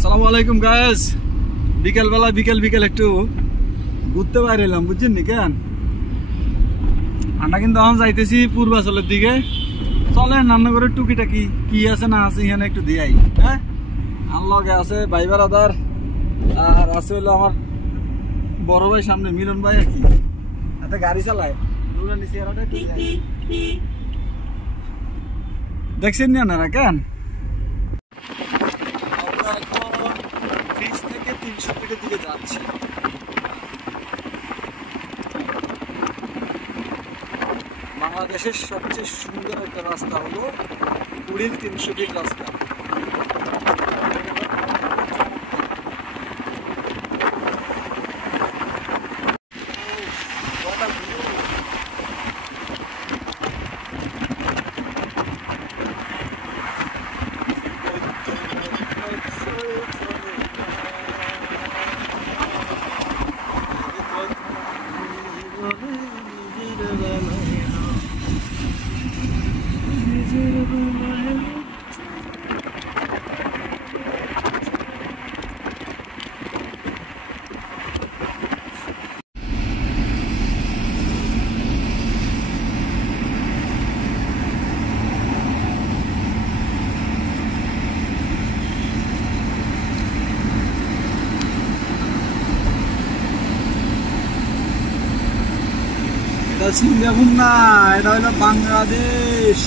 আসসালামু আলাইকুম গাইস। বিকেলবেলা বিকেল একটু ঘুরতে বাইরে এলাম, বুঝছেন নি কেন? আমরা কিন্তু এখন যাইতেছি পূর্বাচলের দিকে। চলেন রান্নাঘরের টুকিটাকি কি আছে না আছে এখানে একটু দিয়াই। হ্যাঁ, আনলগে আছে ভাই বারাদার, আর আছে হলো আমার বড় ভাই সামনে মিলন ভাই আর কি। এত গাড়ি চালায় দেখছেন না আপনারা কেন? থেকে 300 ফিটের দিকে যাচ্ছি। বাংলাদেশের সবচেয়ে সুন্দর একটা রাস্তা হলো পুরীর 300 ফিট রাস্তা। এটা সিঙ্গাপুর না, এটা হলো বাংলাদেশ।